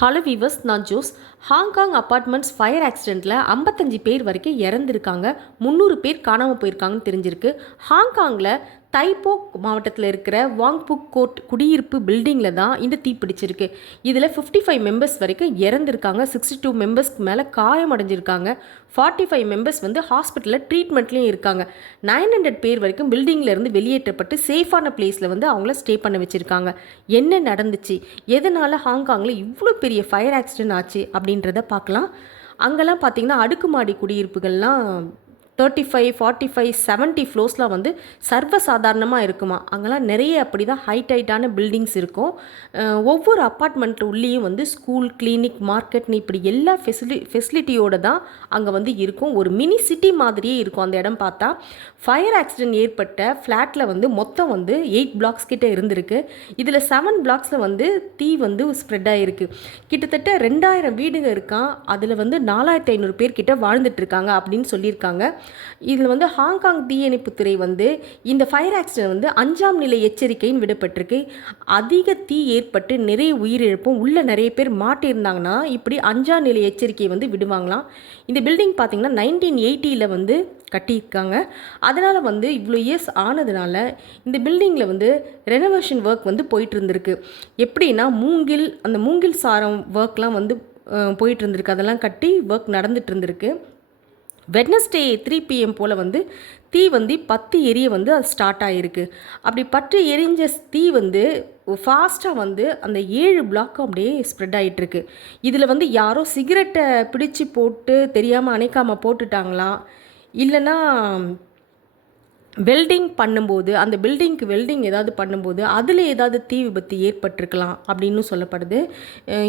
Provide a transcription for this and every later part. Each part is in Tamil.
ஹலோ வீவர்ஸ், நான் ஜோஸ். ஹாங்காங் அப்பார்ட்மெண்ட்ஸ் ஃபயர் ஆக்சிடெண்ட்டில் 55 பேர் வரைக்கும் இறந்துருக்காங்க. 300 பேர் காணாமல் போயிருக்காங்கன்னு தெரிஞ்சிருக்கு. ஹாங்காங்கில் தைபோக் மாவட்டத்தில் இருக்கிற வாங்புக் கோர்ட் குடியிருப்பு பில்டிங்கில் தான் இந்த தீ பிடிச்சிருக்கு. இதில் 55 மெம்பர்ஸ் வரைக்கும் இறந்துருக்காங்க. 62 மெம்பர்ஸ்க்கு மேலே காயமடைஞ்சிருக்காங்க. 45 மெம்பர்ஸ் ஹாஸ்பிட்டலில் ட்ரீட்மெண்ட்லேயும் இருக்காங்க. 900 பேர் வரைக்கும் பில்டிங்லேருந்து வெளியேற்றப்பட்டு சேஃபான பிளேஸில் அவங்கள ஸ்டே பண்ண வச்சுருக்காங்க. என்ன நடந்துச்சு, எதனால் ஹாங்காங்கில் இவ்வளோ பெரிய ஃபயர் ஆக்சிடென்ட் ஆச்சு அப்படின்றத பார்க்கலாம். அங்கெல்லாம் பார்த்திங்கன்னா அடுக்குமாடி குடியிருப்புகள்லாம் 35, 45, 70 ஃப்ளோர்ஸ்லாம் சர்வசாதாரணமாக இருக்குமா. அங்கெல்லாம் நிறைய அப்படி தான் ஹைட்டான பில்டிங்ஸ் இருக்கும். ஒவ்வொரு அப்பார்ட்மெண்ட் உள்ளேயும் ஸ்கூல், கிளினிக், மார்க்கெட்னு இப்படி எல்லா ஃபெசிலிட்டியோடு தான் அங்கே இருக்கும். ஒரு மினி சிட்டி மாதிரியே இருக்கும் அந்த இடம் பார்த்தா. ஃபயர் ஆக்சிடென்ட் ஏற்பட்ட ஃப்ளாட்டில் மொத்தம் 8 பிளாக்ஸ் கிட்டே இருந்திருக்கு. இதில் 7 பிளாக்ஸில் தீ ஸ்ப்ரெட் ஆகிருக்கு. கிட்டத்தட்ட 2000 வீடுங்க இருக்கான். அதில் 4500 பேர் கிட்ட வாழ்ந்துட்டுருக்காங்க அப்படின்னு சொல்லியிருக்காங்க. இதில் ஹாங்காங் தீயணைப்புத்துறை இந்த ஃபயர் ஆக்சிடென்ட் 5ஆம் நிலை எச்சரிக்கைன்னு விடப்பட்டிருக்கு. அதிக தீ ஏற்பட்டு நிறைய உயிரிழப்பும் உள்ள நிறைய பேர் மாட்டியிருந்தாங்கன்னா இப்படி 5ஆம் நிலை எச்சரிக்கையை விடுவாங்களாம். இந்த பில்டிங் பார்த்திங்கன்னா 1980 கட்டியிருக்காங்க. அதனால் இவ்வளோ இயர்ஸ் ஆனதுனால இந்த பில்டிங்கில் ரெனோவேஷன் ஒர்க் போயிட்டு இருந்திருக்கு. எப்படின்னா அந்த மூங்கில் சாரம் ஒர்க்லாம் போயிட்டு இருந்திருக்கு. அதெல்லாம் கட்டி ஒர்க் நடந்துட்டு இருந்திருக்கு. வெட்னஸ்டே 3 PM போல் தீ பற்றி எரிய அது ஸ்டார்ட் ஆகிருக்கு. அப்படி பற்றி எரிஞ்ச தீ ஃபாஸ்ட்டாக அந்த 7 பிளாக்கும் அப்படியே ஸ்ப்ரெட் ஆகிட்டுருக்கு. இதில் யாரோ சிகரெட்டை பிடிச்சி போட்டு தெரியாமல் அணைக்காமல் போட்டுட்டாங்களா, இல்லைன்னா வெல்டிங் பண்ணும்போது அந்த பில்டிங்க்கு வெல்டிங் ஏதாவது பண்ணும்போது அதில் ஏதாவது தீ விபத்து ஏற்பட்டிருக்கலாம் அப்படின்னு சொல்லப்படுது.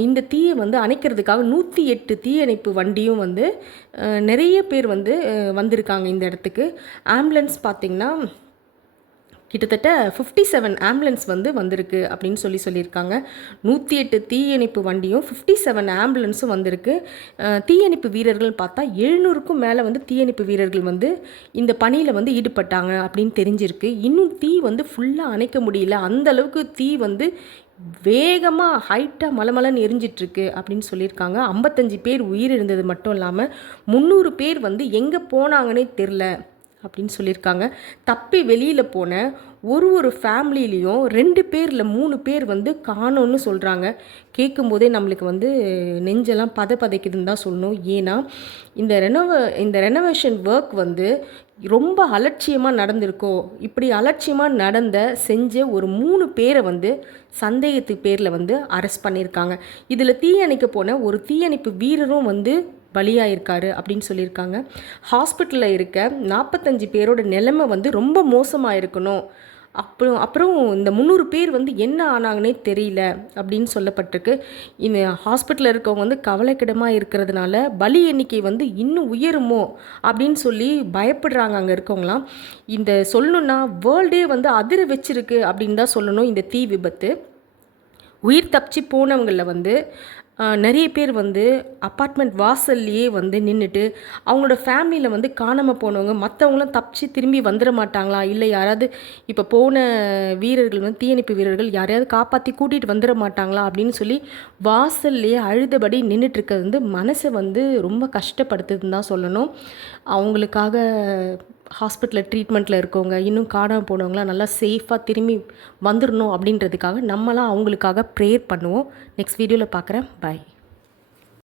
இந்த தீயை அணைக்கிறதுக்காக 108 தீயணைப்பு வண்டியும் நிறைய பேர் வந்திருக்காங்க இந்த இடத்துக்கு. ஆம்புலன்ஸ் பார்த்திங்கன்னா கிட்டத்தட்ட 57 ஆம்புலன்ஸ் வந்திருக்கு அப்படின்னு சொல்லியிருக்காங்க. 108 தீயணைப்பு வண்டியும் 57 ஆம்புலன்ஸும் வந்திருக்கு. தீயணைப்பு வீரர்கள் பார்த்தா 700க்கும் மேலே தீயணைப்பு வீரர்கள் இந்த பணியில் ஈடுபட்டாங்க அப்படின்னு தெரிஞ்சிருக்கு. இன்னும் தீ ஃபுல்லாக அணைக்க முடியல. அந்தளவுக்கு தீ வேகமாக ஹைட்டாக மலமலன்னு எரிஞ்சிட்ருக்கு அப்படின்னு சொல்லியிருக்காங்க. 55 பேர் உயிரிழந்தது மட்டும் இல்லாமல் 300 பேர் எங்கே போனாங்கன்னே தெரில அப்படின்னு சொல்லியிருக்காங்க. தப்பி வெளியில் போன ஒரு ஃபேமிலியிலையும் 2 பேரில் 3 பேர் காணோன்னு சொல்கிறாங்க. கேட்கும்போதே நம்மளுக்கு நெஞ்செல்லாம் பதைக்குதுன்னு தான் சொல்லணும். ஏன்னா இந்த ரெனோவேஷன் ஒர்க் ரொம்ப அலட்சியமாக நடந்திருக்கோ. இப்படி அலட்சியமாக செஞ்ச ஒரு 3 பேரை சந்தேகத்து பேரில் அரெஸ்ட் பண்ணியிருக்காங்க. இதில் தீயணைக்க போன ஒரு தீயணைப்பு வீரரும் பலியாயிருக்காரு அப்படின்னு சொல்லியிருக்காங்க. ஹாஸ்பிட்டலில் இருக்க 45 பேரோட நிலைமை ரொம்ப மோசமாக இருக்கணும். அப்புறம் இந்த 300 பேர் என்ன ஆனாங்கன்னே தெரியல அப்படின்னு சொல்லப்பட்டிருக்கு. இந்த ஹாஸ்பிட்டலில் இருக்கவங்க கவலைக்கிடமாக இருக்கிறதுனால பலி எண்ணிக்கை இன்னும் உயருமோ அப்படின்னு சொல்லி பயப்படுறாங்க அங்கே இருக்கவங்களாம். இந்த சொல்லணுன்னா வேர்ல்டே அதிர வச்சிருக்கு அப்படின்னு தான் சொல்லணும். இந்த தீ விபத்து உயிர் தப்பிச்சு போனவங்களில் நிறைய பேர் அப்பார்ட்மெண்ட் வாசல்லையே நின்றுட்டு அவங்களோட ஃபேமிலியில் காணாமல் போனவங்க மற்றவங்களும் தப்பிச்சு திரும்பி வந்துட மாட்டாங்களா, இல்லை யாராவது இப்போ போன வீரர்கள் தீயணைப்பு வீரர்கள் யாரையாவது காப்பாற்றி கூட்டிகிட்டு வந்துட மாட்டாங்களா அப்படின்னு சொல்லி வாசல்லையே அழுதபடி நின்றுட்டுருக்கிறது மனசை ரொம்ப கஷ்டப்படுத்துதுன்னு தான் சொல்லணும். அவங்களுக்காக ஹாஸ்பிட்டலில் ட்ரீட்மெண்ட்டில் இருக்கவங்க இன்னும் காணாமல் போனவங்களாம் நல்லா சேஃபாக திரும்பி வந்துடணும் அப்படின்றதுக்காக நம்மளாம் அவங்களுக்காக ப்ரேயர் பண்ணுவோம். நெக்ஸ்ட் வீடியோவில் பார்க்குறேன். பாய்.